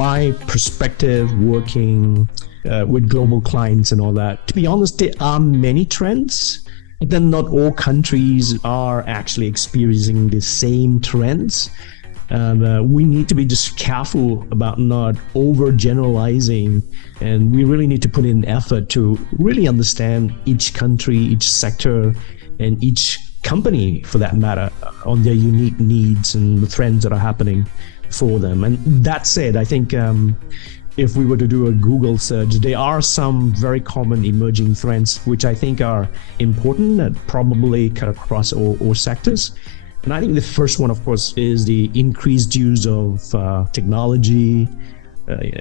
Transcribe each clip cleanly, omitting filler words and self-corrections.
my perspective working with global clients and all that, to be honest, there are many trends. Then not all countries are actually experiencing the same trends. We need to be just careful about not overgeneralizing, and we really need to put in effort to really understand each country, each sector, and each company, for that matter, on their unique needs and the trends that are happening for them. And that said, I think if we were to do a Google search, there are some very common emerging trends which I think are important and probably cut across all sectors. And I think the first one, of course, is the increased use of technology.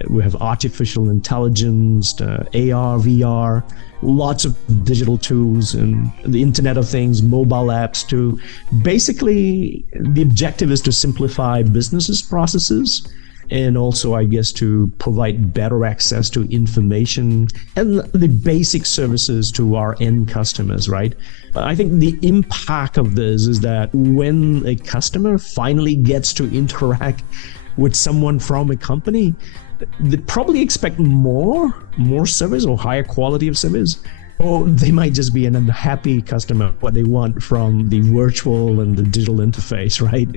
We have artificial intelligence, AR, VR, lots of digital tools, and the Internet of Things, mobile apps too. Basically, the objective is to simplify businesses' processes, and also, I guess, to provide better access to information and the basic services to our end customers, right? I think the impact of this is that when a customer finally gets to interact with someone from a company, they probably expect more service or higher quality of service. Or they might just be an unhappy customer, what they want from the virtual and the digital interface, right?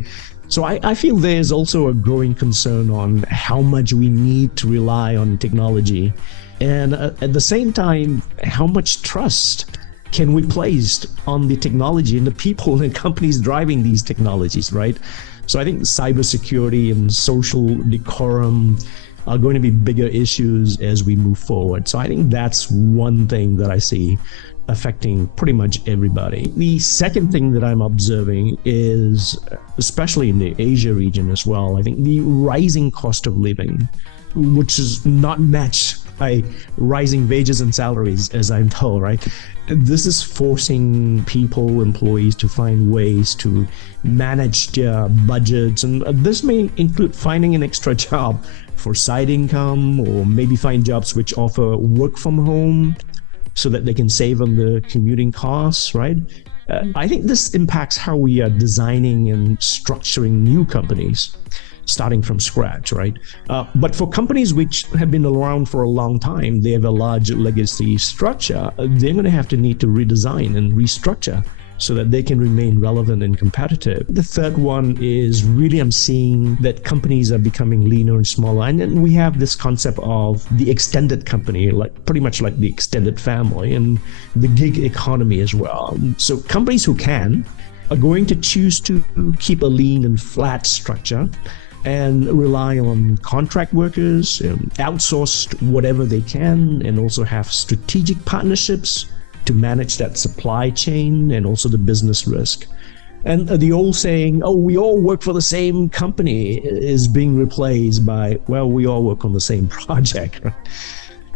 So I feel there's also a growing concern on how much we need to rely on technology. And at the same time, how much trust can we place on the technology and the people and companies driving these technologies, right? So I think cybersecurity and social decorum are going to be bigger issues as we move forward. So I think that's one thing that I see affecting pretty much everybody. The second thing that I'm observing is, especially in the Asia region as well, I think the rising cost of living, which is not matched by rising wages and salaries, as I'm told, right? This is forcing people, employees, to find ways to manage their budgets. And this may include finding an extra job for side income, or maybe find jobs which offer work from home so that they can save on the commuting costs, right? I think this impacts how we are designing and structuring new companies, starting from scratch, right? But for companies which have been around for a long time, they have a large legacy structure, they're going to have to need to redesign and restructure so that they can remain relevant and competitive. The third one is really, I'm seeing that companies are becoming leaner and smaller. And then we have this concept of the extended company, like pretty much like the extended family, and the gig economy as well. So companies who can are going to choose to keep a lean and flat structure and rely on contract workers, outsource whatever they can, and also have strategic partnerships to manage that supply chain and also the business risk. And the old saying, oh, we all work for the same company, is being replaced by, well, we all work on the same project, right?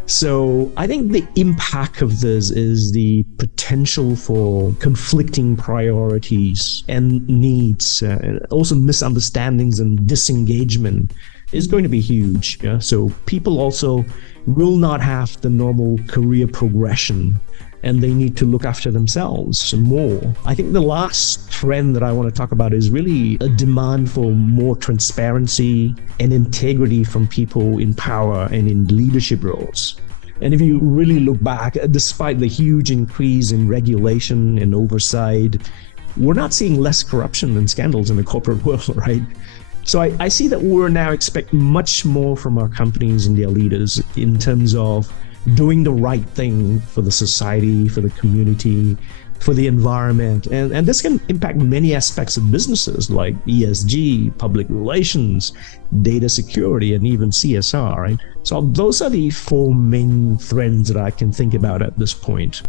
So I think the impact of this is the potential for conflicting priorities and needs, also misunderstandings and disengagement is going to be huge. Yeah? So people also will not have the normal career progression, and they need to look after themselves more. I think the last trend that I want to talk about is really a demand for more transparency and integrity from people in power and in leadership roles. And if you really look back, despite the huge increase in regulation and oversight, we're not seeing less corruption and scandals in the corporate world, right? So I see that we're now expecting much more from our companies and their leaders in terms of doing the right thing for the society, for the community, for the environment. And this can impact many aspects of businesses like ESG, public relations, data security, and even CSR, right? So those are the four main trends that I can think about at this point.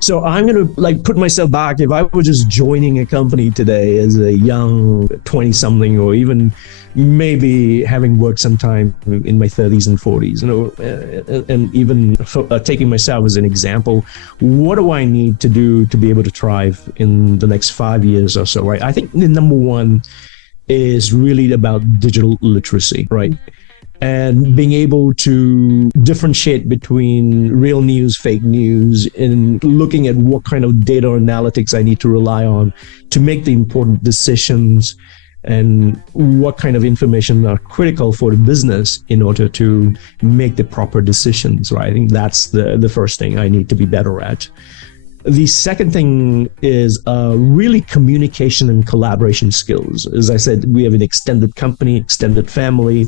So I'm going to put myself back. If I were just joining a company today as a young 20-something, or even maybe having worked sometime in my 30s and 40s, and even taking myself as an example, what do I need to do to be able to thrive in the next 5 years or so, right? I think the number one is really about digital literacy, right? And being able to differentiate between real news, fake news, and looking at what kind of data analytics I need to rely on to make the important decisions and what kind of information are critical for the business in order to make the proper decisions, right? I think that's the first thing I need to be better at. The second thing is really communication and collaboration skills. As I said, we have an extended company, extended family.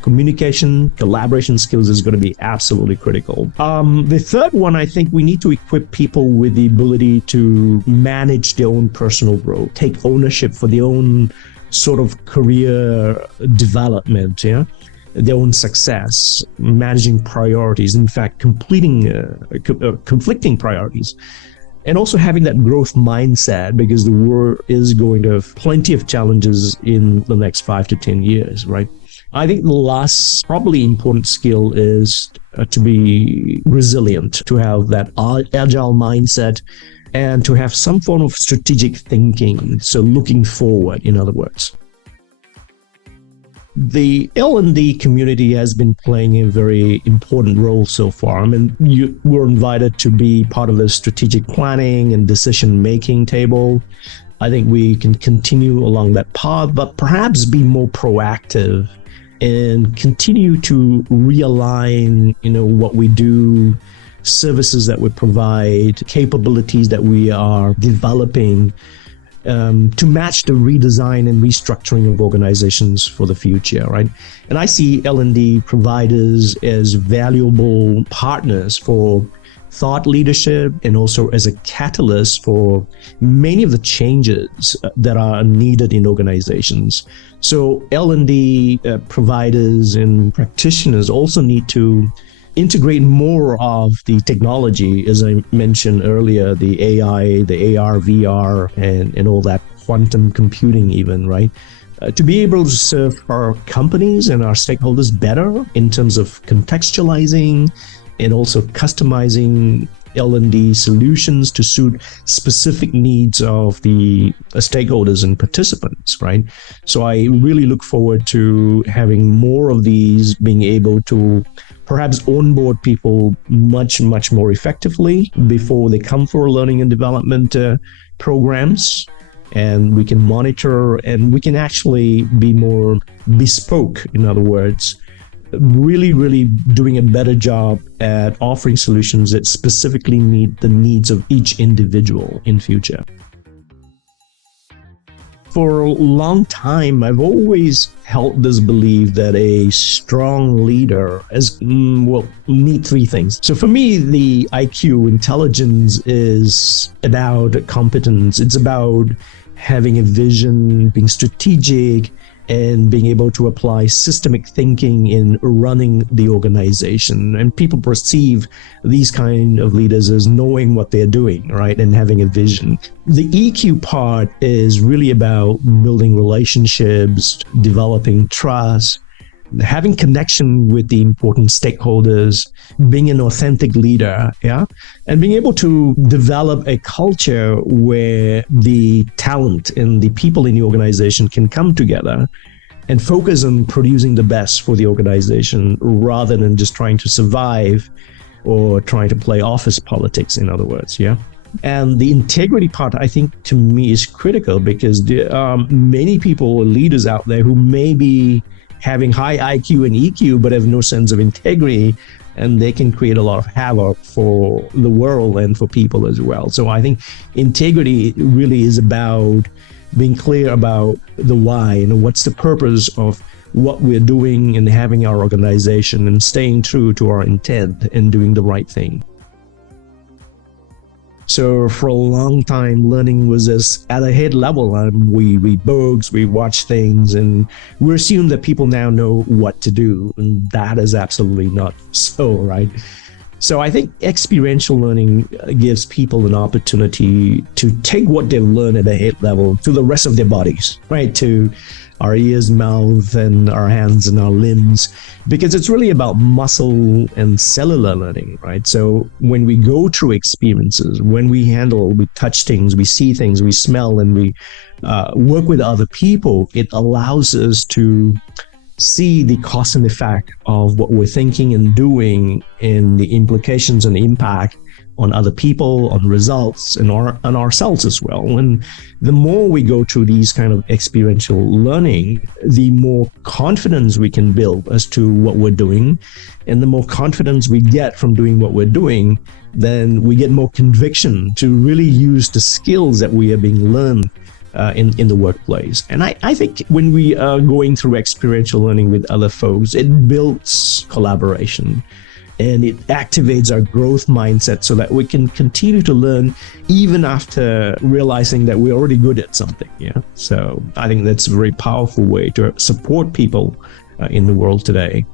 Communication, collaboration skills is going to be absolutely critical. The third one, I think we need to equip people with the ability to manage their own personal growth, take ownership for their own sort of career development, yeah, their own success, managing priorities, in fact, completing conflicting priorities. And also having that growth mindset, because the world is going to have plenty of challenges in the next 5 to 10 years, right? I think the last probably important skill is to be resilient, to have that agile mindset, and to have some form of strategic thinking. So looking forward, in other words. The L&D community has been playing a very important role so far. I mean, you were invited to be part of the strategic planning and decision-making table. I think we can continue along that path, but perhaps be more proactive and continue to realign, what we do, services that we provide, capabilities that we are developing to match the redesign and restructuring of organizations for the future, right? And I see L&D providers as valuable partners for thought leadership and also as a catalyst for many of the changes that are needed in organizations. So L&D providers and practitioners also need to integrate more of the technology, as I mentioned earlier, the AI, the AR, VR, and all that, quantum computing even, right? To be able to serve our companies and our stakeholders better in terms of contextualizing and also customizing L&D solutions to suit specific needs of the stakeholders and participants, right? So I really look forward to having more of these, being able to perhaps onboard people much more effectively before they come for learning and development programs. And we can monitor and we can actually be more bespoke, in other words, really doing a better job at offering solutions that specifically meet the needs of each individual in future. For a long time, I've always held this belief that a strong leader need three things. So for me, the IQ, intelligence, is about competence. It's about having a vision, being strategic, and being able to apply systemic thinking in running the organization. And people perceive these kind of leaders as knowing what they're doing, right? And having a vision. The EQ part is really about building relationships, developing trust, having connection with the important stakeholders, being an authentic leader, yeah, and being able to develop a culture where the talent and the people in the organization can come together and focus on producing the best for the organization rather than just trying to survive or trying to play office politics, in other words, yeah. And the integrity part, I think, to me is critical, because there are many people, leaders out there, who may be having high IQ and EQ, but have no sense of integrity, and they can create a lot of havoc for the world and for people as well. So I think integrity really is about being clear about the why, what's the purpose of what we're doing and having our organization, and staying true to our intent and doing the right thing. So for a long time, learning was at a head level. We read books, we watch things, and we assume that people now know what to do. And that is absolutely not so, right? So I think experiential learning gives people an opportunity to take what they've learned at a head level to the rest of their bodies, right? To our ears, mouth, and our hands and our limbs, because it's really about muscle and cellular learning, right? So when we go through experiences, when we touch things, we see things, we smell, and we work with other people, it allows us to see the cause and effect of what we're thinking and doing, and the implications and the impact on other people, on results, and on ourselves as well. And the more we go through these kind of experiential learning, the more confidence we can build as to what we're doing. And the more confidence we get from doing what we're doing, then we get more conviction to really use the skills that we are being learned in the workplace. And I think when we are going through experiential learning with other folks, it builds collaboration and it activates our growth mindset so that we can continue to learn even after realizing that we're already good at something. Yeah. So I think that's a very powerful way to support people in the world today.